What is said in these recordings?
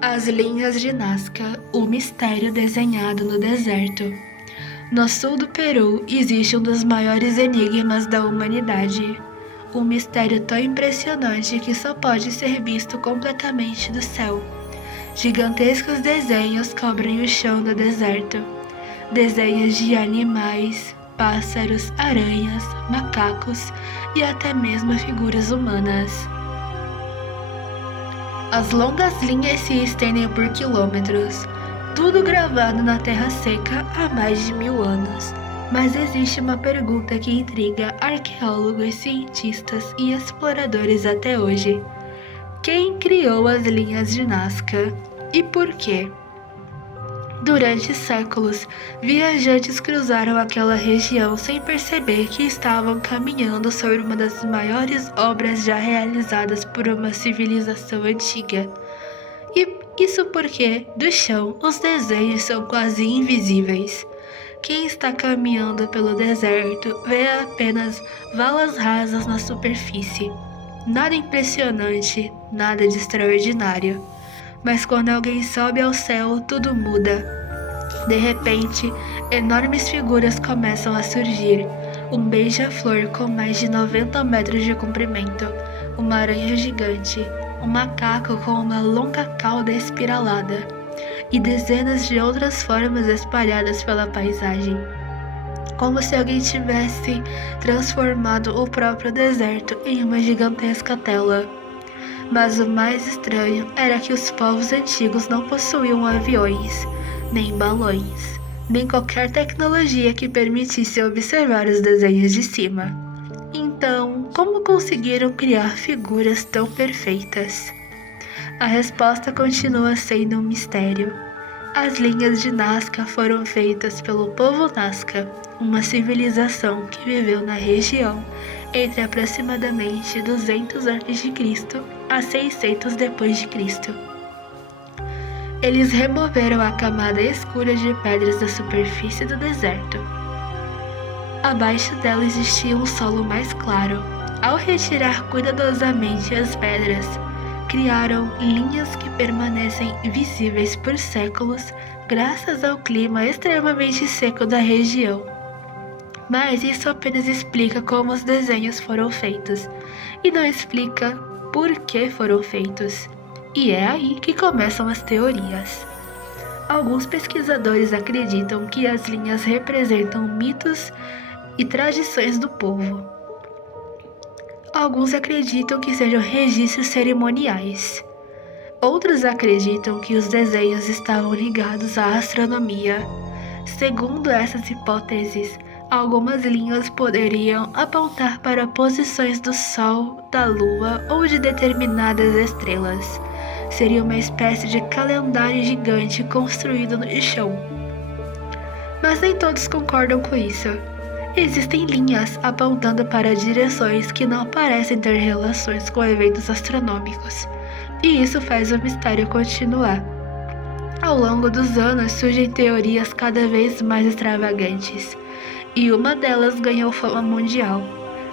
As linhas de Nazca, o mistério desenhado no deserto. No sul do Peru existe um dos maiores enigmas da humanidade. Um mistério tão impressionante que só pode ser visto completamente do céu. Gigantescos desenhos cobrem o chão do deserto. Desenhos de animais, pássaros, aranhas, macacos e até mesmo figuras humanas. As longas linhas se estendem por quilômetros, tudo gravado na terra seca há mais de 1000 anos. Mas existe uma pergunta que intriga arqueólogos, cientistas e exploradores até hoje. Quem criou as linhas de Nazca e por quê? Durante séculos, viajantes cruzaram aquela região sem perceber que estavam caminhando sobre uma das maiores obras já realizadas por uma civilização antiga. E isso porque, do chão, os desenhos são quase invisíveis. Quem está caminhando pelo deserto vê apenas valas rasas na superfície. Nada impressionante, nada de extraordinário. Mas quando alguém sobe ao céu, tudo muda. De repente, enormes figuras começam a surgir. Um beija-flor com mais de 90 metros de comprimento, uma aranha gigante, um macaco com uma longa cauda espiralada, e dezenas de outras formas espalhadas pela paisagem. Como se alguém tivesse transformado o próprio deserto em uma gigantesca tela. Mas o mais estranho era que os povos antigos não possuíam aviões, nem balões, nem qualquer tecnologia que permitisse observar os desenhos de cima. Então, como conseguiram criar figuras tão perfeitas? A resposta continua sendo um mistério. As linhas de Nazca foram feitas pelo povo Nazca, uma civilização que viveu na região entre aproximadamente 200 a.C. a 600 d.C. Eles removeram a camada escura de pedras da superfície do deserto. Abaixo dela existia um solo mais claro. Ao retirar cuidadosamente as pedras, criaram linhas que permanecem visíveis por séculos graças ao clima extremamente seco da região. Mas isso apenas explica como os desenhos foram feitos, e não explica por que foram feitos. E é aí que começam as teorias. Alguns pesquisadores acreditam que as linhas representam mitos e tradições do povo. Alguns acreditam que sejam registros cerimoniais. Outros acreditam que os desenhos estavam ligados à astronomia. Segundo essas hipóteses, algumas linhas poderiam apontar para posições do Sol, da Lua ou de determinadas estrelas. Seria uma espécie de calendário gigante construído no chão. Mas nem todos concordam com isso. Existem linhas apontando para direções que não parecem ter relações com eventos astronômicos, e isso faz o mistério continuar. Ao longo dos anos surgem teorias cada vez mais extravagantes, e uma delas ganhou fama mundial: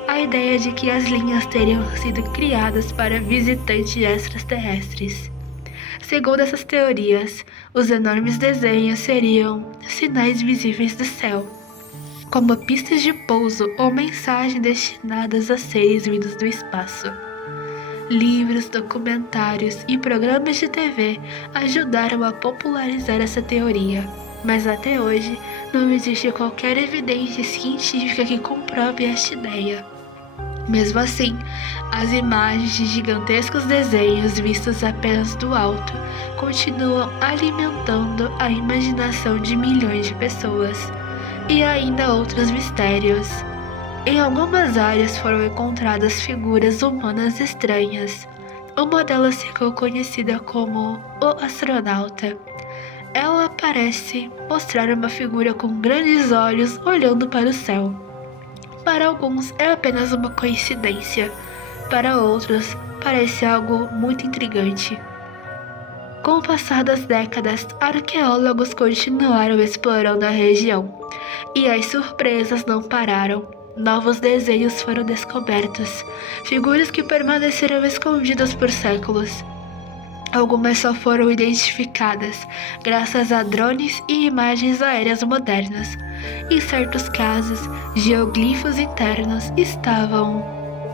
a ideia de que as linhas teriam sido criadas para visitantes extraterrestres. Segundo essas teorias, os enormes desenhos seriam sinais visíveis do céu, como pistas de pouso ou mensagens destinadas a seres vindos do espaço. Livros, documentários e programas de TV ajudaram a popularizar essa teoria, mas até hoje não existe qualquer evidência científica que comprove esta ideia. Mesmo assim, as imagens de gigantescos desenhos vistos apenas do alto continuam alimentando a imaginação de milhões de pessoas. E ainda outros mistérios. Em algumas áreas foram encontradas figuras humanas estranhas. Uma delas ficou conhecida como o astronauta. Ela parece mostrar uma figura com grandes olhos olhando para o céu. Para alguns é apenas uma coincidência, para outros parece algo muito intrigante. Com o passar das décadas, arqueólogos continuaram explorando a região, e as surpresas não pararam. Novos desenhos foram descobertos, figuras que permaneceram escondidas por séculos. Algumas só foram identificadas graças a drones e imagens aéreas modernas. Em certos casos, geoglifos internos estavam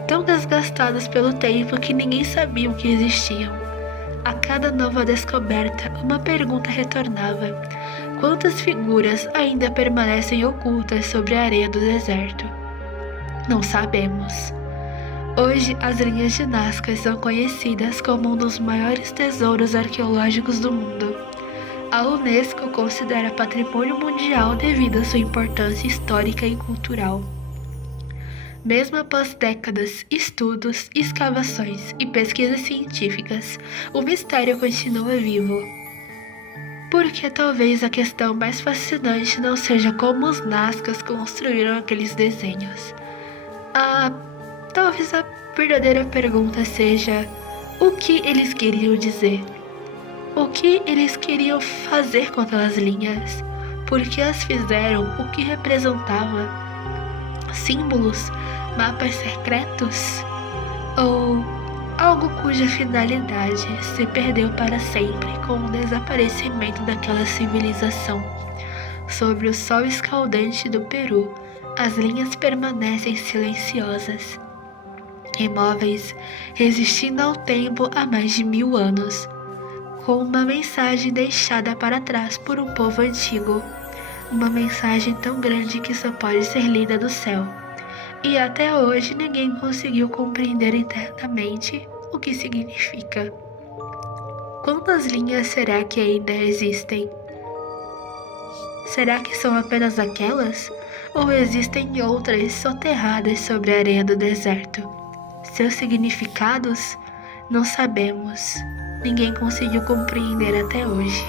tão desgastados pelo tempo que ninguém sabia que existiam. A cada nova descoberta, uma pergunta retornava: quantas figuras ainda permanecem ocultas sobre a areia do deserto? Não sabemos. Hoje, as linhas de Nazca são conhecidas como um dos maiores tesouros arqueológicos do mundo. A Unesco considera patrimônio mundial devido à sua importância histórica e cultural. Mesmo após décadas, estudos, escavações e pesquisas científicas, o mistério continua vivo. Porque talvez a questão mais fascinante não seja como os Nazcas construíram aqueles desenhos. Talvez a verdadeira pergunta seja: o que eles queriam dizer? O que eles queriam fazer com aquelas linhas? Por que as fizeram? O que representava? Símbolos? Mapas secretos? Ou algo cuja finalidade se perdeu para sempre com o desaparecimento daquela civilização? Sobre o sol escaldante do Peru, as linhas permanecem silenciosas, imóveis, resistindo ao tempo há mais de 1000 anos, com uma mensagem deixada para trás por um povo antigo, uma mensagem tão grande que só pode ser lida do céu. E até hoje ninguém conseguiu compreender internamente o que significa. Quantas linhas será que ainda existem? Será que são apenas aquelas? Ou existem outras soterradas sobre a areia do deserto? Seus significados? Não sabemos. Ninguém conseguiu compreender até hoje.